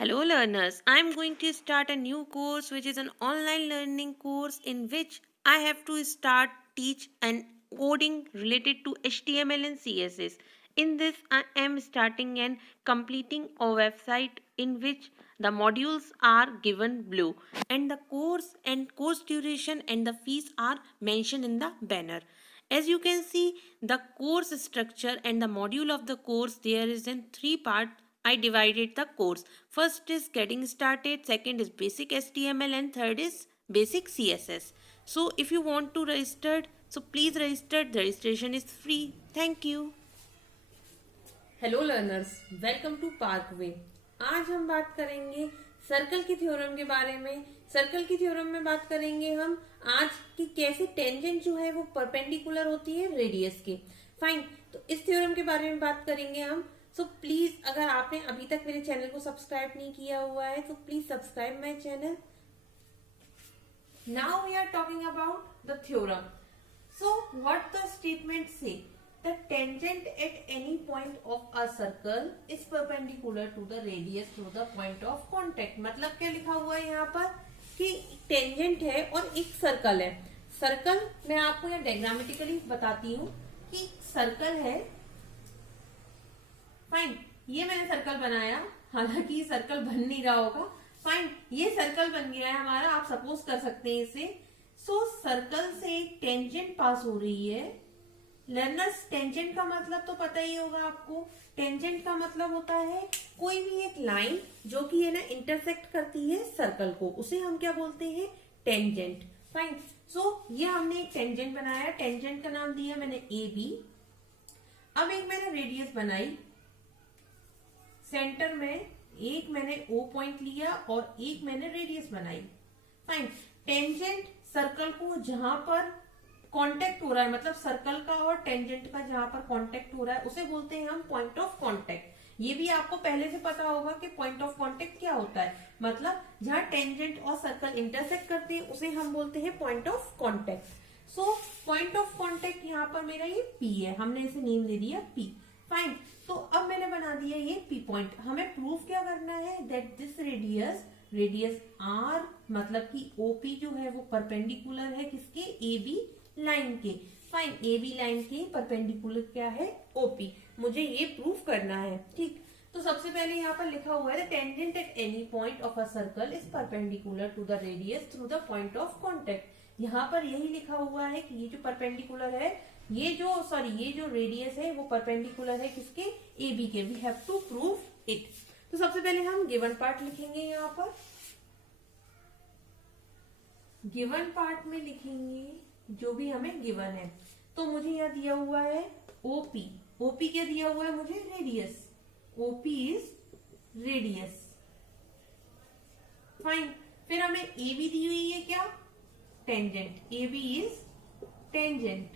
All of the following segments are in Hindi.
Hello, learners. I'm going to start a new course, which is an online learning course in which I have to start teach and coding related to HTML and CSS. In this, I am starting and completing a website in which the modules are given below, and the course and course duration and the fees are mentioned in the banner. As you can see, the course structure and the module of the course there is in three parts. I divided the course. First is getting started, second is basic HTML, and third is basic CSS. So if you want to register, so please register. The registration is free. Thank you. Hello learners, welcome to Parkway. आज हम बात करेंगे सर्कल की थ्योरम के बारे में। सर्कल की थ्योरम में बात करेंगे हम आज कि कैसे टेंजेंट जो है वो परपेंडिकुलर होती है रेडियस के। फाइन, तो इस थ्योरम के बारे में बात करेंगे हम। सो प्लीज अगर आपने अभी तक मेरे चैनल को सब्सक्राइब नहीं किया हुआ है तो please subscribe my channel. Now we are talking about the theorem. So what the statement say The tangent at any point of a circle is perpendicular to the radius through the point of contact। मतलब क्या लिखा हुआ है यहाँ पर कि टेंजेंट है और एक सर्कल है। सर्कल मैं आपको यहाँ डायग्रामेटिकली बताती हूँ कि सर्कल है। फाइन, ये मैंने सर्कल बनाया, हालांकि ये सर्कल बन नहीं रहा होगा। फाइन, ये सर्कल बन गया है हमारा, आप सपोज कर सकते हैं इसे। सो सर्कल से एक टेंजेंट पास हो रही है। लर्नर्स, टेंजेंट का मतलब तो पता ही होगा आपको। टेंजेंट का मतलब होता है कोई भी एक लाइन जो कि है ना इंटरसेक्ट करती है सर्कल को, उसे हम क्या बोलते हैं? टेंजेंट। फाइन, सो ये हमने एक टेंजेंट बनाया, टेंजेंट का नाम दिया मैंने ए बी। अब एक मैंने रेडियस बनाई, सेंटर में एक मैंने ओ पॉइंट लिया और एक मैंने रेडियस बनाई। फाइन, टेंजेंट सर्कल को जहां पर कांटेक्ट हो रहा है, मतलब सर्कल का और टेंजेंट का जहां पर कांटेक्ट हो रहा है उसे बोलते हैं हम पॉइंट ऑफ कांटेक्ट। ये भी आपको पहले से पता होगा कि पॉइंट ऑफ कांटेक्ट क्या होता है। मतलब जहां टेंजेंट और सर्कल इंटरसेक्ट करते हैं उसे हम बोलते हैं point of contact. So point of contact यहाँ पर मेरा ये पी है, हमने इसे नेम दे दिया पी। फाइन, तो अब मैंने बना दिया ये पी पॉइंट। हमें प्रूफ क्या करना है? दैट दिस रेडियस आर, मतलब कि ओपी जो है वो परपेंडिकुलर है किसके? ए बी लाइन के। फाइन, ए बी लाइन के परपेंडिकुलर क्या है? ओपी। मुझे ये प्रूफ करना है, ठीक। तो सबसे पहले यहाँ पर लिखा हुआ है tangent at any point of a circle is perpendicular to the radius through the point of contact. यहाँ पर यही लिखा हुआ है कि ये जो परपेंडिकुलर है, ये जो रेडियस है वो परपेंडिकुलर है किसके? ए बी के। We have to prove it. तो सबसे पहले हम गिवन पार्ट लिखेंगे। यहाँ पर गिवन पार्ट में लिखेंगे जो भी हमें गिवन है। तो मुझे यहाँ दिया हुआ है ओपी। ओपी क्या दिया हुआ है मुझे? Radius. OP is radius. Fine, फिर हमें ए बी दी हुई है क्या? Tangent. A B is tangent.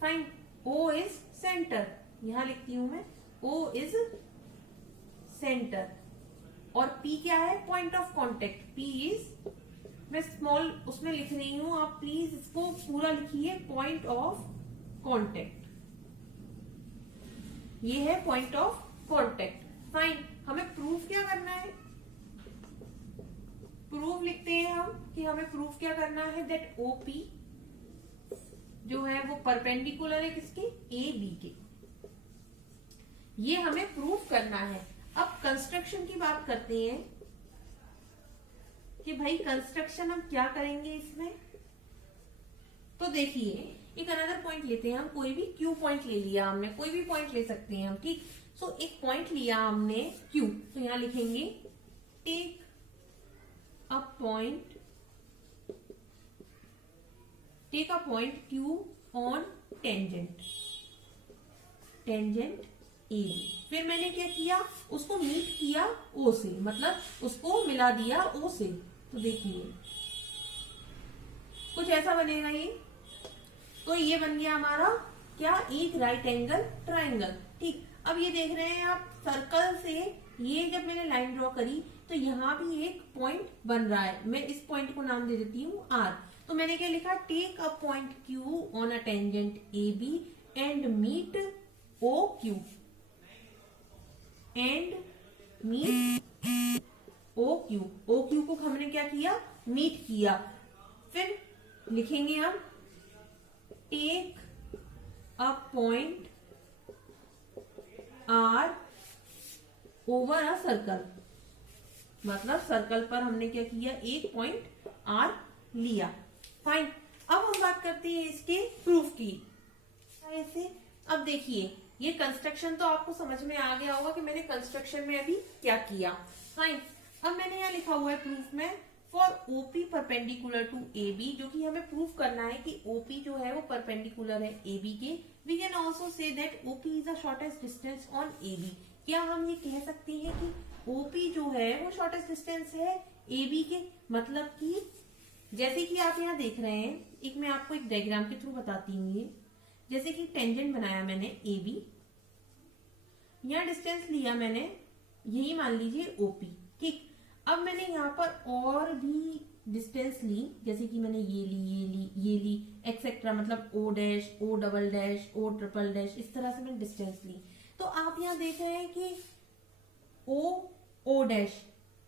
Fine, O is centre. यहां लिखती हूं मैं, ओ इज सेंटर। और पी क्या है? Point of contact. P is, मैं स्मॉल उसमें लिख रही हूं, आप प्लीज इसको पूरा लिखिए, पॉइंट ऑफ कांटेक्ट। ये है पॉइंट ऑफ कांटेक्ट। फाइन, हमें प्रूफ क्या करना है? प्रूफ लिखते हैं हम कि हमें प्रूफ क्या करना है? दैट ओपी जो है वो परपेंडिकुलर है किसके? ए बी के। ये हमें प्रूफ करना है। अब कंस्ट्रक्शन की बात करते हैं कि भाई कंस्ट्रक्शन हम क्या करेंगे इसमें। तो देखिए, एक अनदर पॉइंट लेते हैं हम, कोई भी क्यू पॉइंट ले लिया हमने, कोई भी पॉइंट ले सकते हैं हम, ठीक। सो एक पॉइंट लिया हमने क्यू, तो यहां लिखेंगे take a point Q on tangent A B. फिर मैंने क्या किया? उसको मीट किया ओ से, मतलब उसको मिला दिया ओ से। तो देखिए कुछ ऐसा बनेगा ये। तो ये बन गया हमारा क्या? एक राइट एंगल ट्राइंगल, ठीक। अब ये देख रहे हैं आप, सर्कल से ये जब मैंने लाइन ड्रॉ करी तो यहाँ भी एक पॉइंट बन रहा है। मैं इस पॉइंट को नाम दे देती हूँ आर। तो मैंने क्या लिखा? Take a point Q on a tangent A B and meet O Q and meet O Q को हमने क्या किया, मीट किया। फिर लिखेंगे हम take a point R over a circle, मतलब सर्कल पर हमने क्या किया, एक पॉइंट आर लिया। फाइन। अब हम बात करते हैं इसके प्रूफ की। ऐसे अब देखिए, ये कंस्ट्रक्शन तो आपको समझ में आ गया होगा कि मैंने कंस्ट्रक्शन में अभी क्या किया। फाइन। अब मैंने यहाँ लिखा हुआ है प्रूफ में, for OP perpendicular to A B, जो कि हमें प्रूफ करना है कि ओपी जो है वो परपेंडिकुलर है ए बी के। We can also say that OP is the shortest distance on A B. क्या हम ये कह सकते हैं कि ओपी जो है वो शॉर्टेस्ट डिस्टेंस है ए बी के? मतलब कि जैसे कि आप यहाँ देख रहे हैं, एक मैं आपको एक डायग्राम के थ्रू बताती हूँ। ये जैसे कि टेंजेंट बनाया मैंने ए बी, यहाँ डिस्टेंस लिया मैंने, यही मान लीजिए ओपी, ठीक। अब मैंने यहाँ पर और भी डिस्टेंस ली, जैसे कि मैंने ये ली एक्सेट्रा, मतलब O dash, O double dash, O triple dash, इस तरह से मैंने डिस्टेंस ली। तो आप यहाँ देख रहे हैं कि ओ डैश,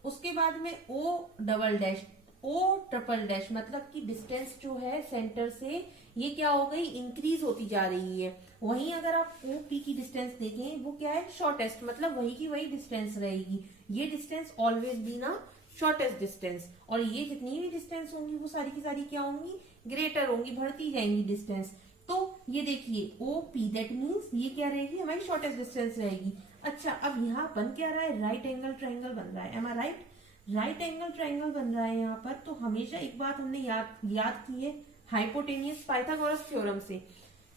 उसके बाद में ओ double dash, O triple dash, मतलब कि डिस्टेंस जो है सेंटर से ये क्या हो गई, इंक्रीज होती जा रही है। वहीं अगर आप ओ पी की डिस्टेंस देखें, वो क्या है, शॉर्टेस्ट, मतलब वही की वही डिस्टेंस रहेगी। ये डिस्टेंस ऑलवेज बी ना शॉर्टेस्ट डिस्टेंस, और ये जितनी भी डिस्टेंस होंगी वो सारी की सारी क्या होंगी, ग्रेटर होंगी, बढ़ती जाएंगी डिस्टेंस। तो ये देखिए ओ पी, दैट मीन्स ये क्या रहेगी, हमारी शॉर्टेस्ट डिस्टेंस रहेगी। अच्छा, अब यहाँ बन क्या रहा है, राइट एंगल ट्राइंगल बन रहा है। एम आई राइट? राइट एंगल ट्राइंगल बन रहा है यहाँ पर। तो हमेशा एक बात हमने याद की है हाइपोटेनियस पाइथागोरस थ्योरम से,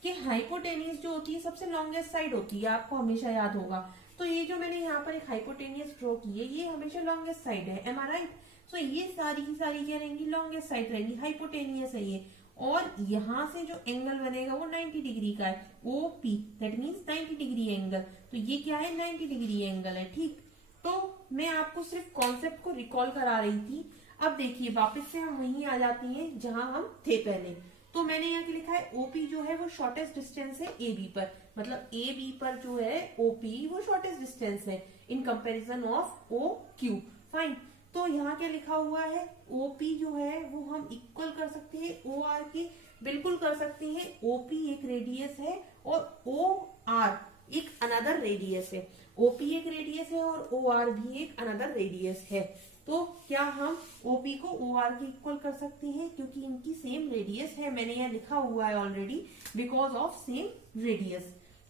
कि हाइपोटेनियस जो होती है सबसे लॉन्गेस्ट साइड होती है, आपको हमेशा याद होगा। तो ये जो मैंने यहाँ पर एक हाइपोटेनियस ड्रॉ की है, ये हमेशा लॉन्गेस्ट साइड है। एम आई राइट? सो ये सारी की सारी क्या रहेंगी, लॉन्गेस्ट साइड रहेंगी, हाइपोटेनियस है ये। और यहाँ से जो एंगल बनेगा वो 90 डिग्री का है, O P, that means 90 degree angle. तो ये क्या है, 90 डिग्री एंगल है, ठीक। तो मैं आपको सिर्फ कॉन्सेप्ट को रिकॉल करा रही थी। अब देखिए वापस से हम वहीं आ जाती हैं जहां हम थे पहले। तो मैंने यहाँ लिखा है ओपी जो है वो शॉर्टेस्ट डिस्टेंस है ए बी पर, मतलब ए बी पर जो है ओपी वो शॉर्टेस्ट डिस्टेंस है in comparison of O Q. Fine. तो यहाँ क्या लिखा हुआ है, ओपी जो है वो हम इक्वल कर सकते हैं ओ आर के, बिल्कुल कर सकते हैं। ओपी एक रेडियस है और ओ आर एक अनदर रेडियस है। ओपी एक रेडियस है और ओ आर भी एक अनदर रेडियस है। तो क्या हम ओपी को ओ आर के इक्वल कर सकते हैं, क्योंकि इनकी सेम रेडियस है। मैंने यहाँ लिखा हुआ है already, because of same radius.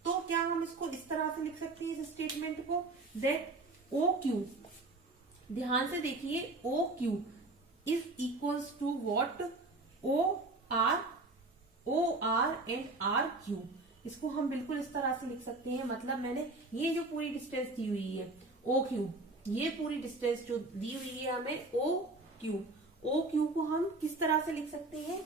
तो क्या हम इसको इस तरह से लिख सकते हैं इस स्टेटमेंट को, दैट ओ क्यू, ध्यान से देखिए, O Q is equals to what, O R and R Q. इसको हम बिल्कुल इस तरह से लिख सकते हैं। मतलब मैंने ये जो पूरी डिस्टेंस दी हुई है ओ क्यू, ये पूरी डिस्टेंस जो दी हुई है हमें ओ क्यू को हम किस तरह से लिख सकते हैं,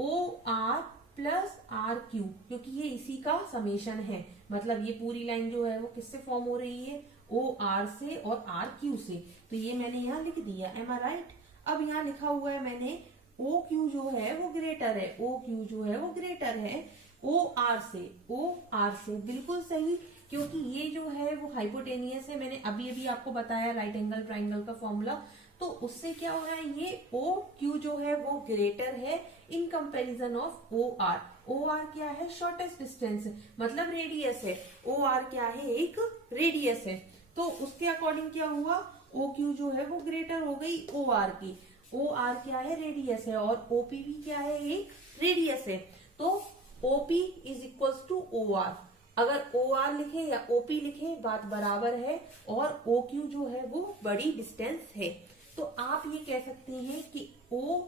O R plus R Q, क्योंकि ये इसी का समेशन है। मतलब ये पूरी लाइन जो है वो किससे फॉर्म हो रही है, ओ आर से और आर क्यू से। तो ये मैंने यहाँ लिख दिया। एम आई राइट? अब यहाँ लिखा हुआ है मैंने ओ क्यू जो है वो ग्रेटर है, ओ क्यू जो है वो ग्रेटर है ओ आर से, बिल्कुल सही, क्योंकि ये जो है वो हाइपोटेनियस है। मैंने अभी अभी आपको बताया राइट एंगल ट्राइंगल का फॉर्मूला, तो उससे क्या हो रहा है, ये ओ क्यू जो है वो ग्रेटर है in comparison of O R. O R क्या है, शॉर्टेस्ट डिस्टेंस, मतलब रेडियस है। ओ आर क्या है, एक रेडियस है। तो उसके अकॉर्डिंग क्या हुआ, ओ क्यू जो है वो ग्रेटर हो गई ओ आर की। ओ आर क्या है, रेडियस है, और ओपी भी क्या है, एक रेडियस है। तो OP is equals to O R. अगर ओ आर लिखे या ओपी लिखे बात बराबर है, और ओ क्यू जो है वो बड़ी डिस्टेंस है। तो आप ये कह सकते हैं कि ओ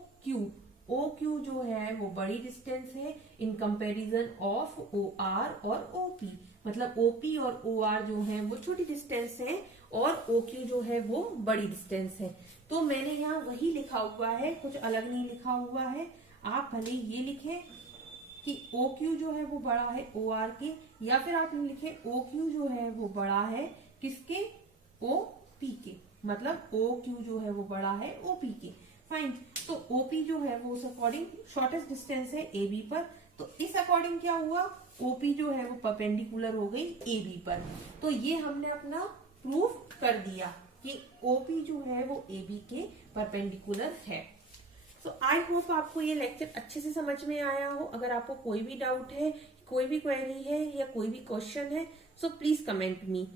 क्यू जो है वो बड़ी डिस्टेंस है in comparison of O R और ओपी। मतलब ओपी और ओ आर जो है वो छोटी डिस्टेंस है और ओ क्यू जो है वो बड़ी डिस्टेंस है। तो मैंने यहाँ वही लिखा हुआ है, कुछ अलग नहीं लिखा हुआ है। आप भले ये लिखें कि ओ क्यू जो है वो बड़ा है ओ आर के, या फिर आप लिखे ओ क्यू जो है वो बड़ा है किसके, ओ पी के, मतलब ओ क्यू जो है वो बड़ा है ओ पी के। फाइन। तो ओ पी जो है वो उस अकॉर्डिंग शॉर्टेस्ट डिस्टेंस है ए बी पर। तो इस अकॉर्डिंग क्या हुआ, ओ पी जो है वो परपेंडिकुलर हो गई ए बी पर। तो ये हमने अपना प्रूव कर दिया कि ओपी जो है वो एबी के परपेंडिकुलर है। सो आई होप आपको ये लेक्चर अच्छे से समझ में आया हो। अगर आपको कोई भी डाउट है, कोई भी क्वेरी है या कोई भी क्वेश्चन है, सो प्लीज कमेंट मी।